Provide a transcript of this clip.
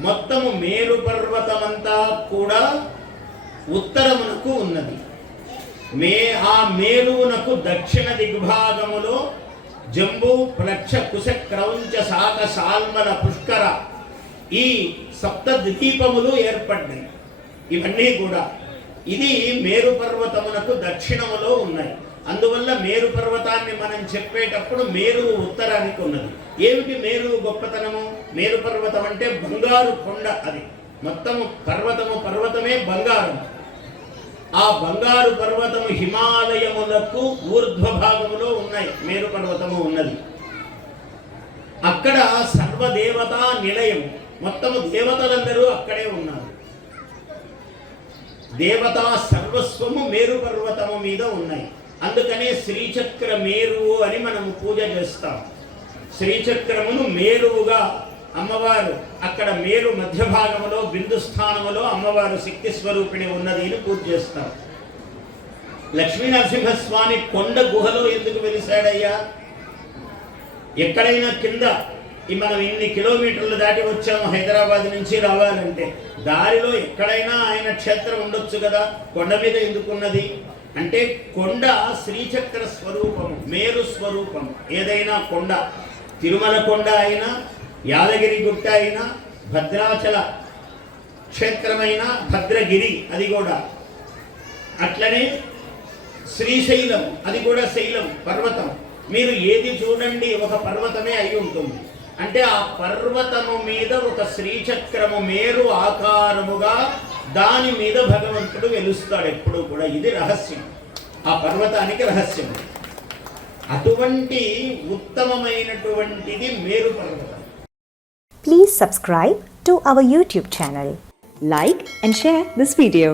మొత్తము మేరు పర్వతమంతా కూడా ఉత్తరమునకు ఉన్నది. మే ఆ మేరువునకు దక్షిణ దిగ్భాగములో జంబూ ప్లక్ష కుశ క్రౌంచ సాక సాల్మల పుష్కర ఈ సప్త ద్వీపములు ఏర్పడ్డాయి. ఇవన్నీ కూడా ఇది మేరు పర్వతమునకు దక్షిణములో ఉన్నాయి. అందువల్ల మేరు పర్వతాన్ని మనం చెప్పేటప్పుడు మేరు ఉత్తరానికి ఉన్నది. ఏమిటి మేరు గొప్పతనము? మేరు పర్వతం అంటే బంగారు కొండ అది. మొత్తము పర్వతము పర్వతమే బంగారం. ఆ బంగారు పర్వతము హిమాలయములకు ఊర్ధ్వ భాగములో ఉన్నాయి. మేరు పర్వతము ఉన్నది. అక్కడ సర్వదేవతా నిలయం. మొత్తము దేవతలందరూ అక్కడే ఉన్నారు. దేవతా సర్వస్వము మేరు పర్వతము మీద ఉన్నాయి. అందుకనే శ్రీచక్ర మేరువు అని మనం పూజ చేస్తాం. శ్రీచక్రమును మేరువుగా అమ్మవారు అక్కడ మేరు మధ్య భాగములో బిందు స్థానములో అమ్మవారు శక్తి స్వరూపిణి ఉన్నది అని పూజ చేస్తాం. లక్ష్మీ నరసింహస్వామి కొండ గుహలో ఎందుకు వెలిశాడయ్యా? ఎక్కడైనా కింద ఈ మనం ఇన్ని కిలోమీటర్లు దాటి వచ్చాము హైదరాబాద్ నుంచి రావాలంటే దారిలో ఎక్కడైనా ఆయన క్షేత్రం ఉండొచ్చు కదా? కొండ మీద ఎందుకున్నది? అంటే కొండ శ్రీచక్ర స్వరూపము మేరు స్వరూపం ఏదైనా కొండ తిరుమల కొండ అయినా యాదగిరి గుట్ట అయినా భద్రాచల క్షేత్రమైన భద్రగిరి అది కూడా. అట్లనే శ్రీశైలం అది కూడా శైలం పర్వతం. మీరు ఏది చూడండి ఒక పర్వతమే అయి ఉంటుంది. అంటే ఆ పర్వతము మీద ఒక శ్రీచక్రము మేరు ఆకారముగా దాని మీద భగవంతుడు వెలుస్తాడు ఎప్పుడూ కూడా. ఇది రహస్యం. ఆ పర్వతానికి రహస్యం. అటువంటి ఉత్తమమైనటువంటిది మేరు పర్వతం. Please subscribe to our YouTube channel like and share this video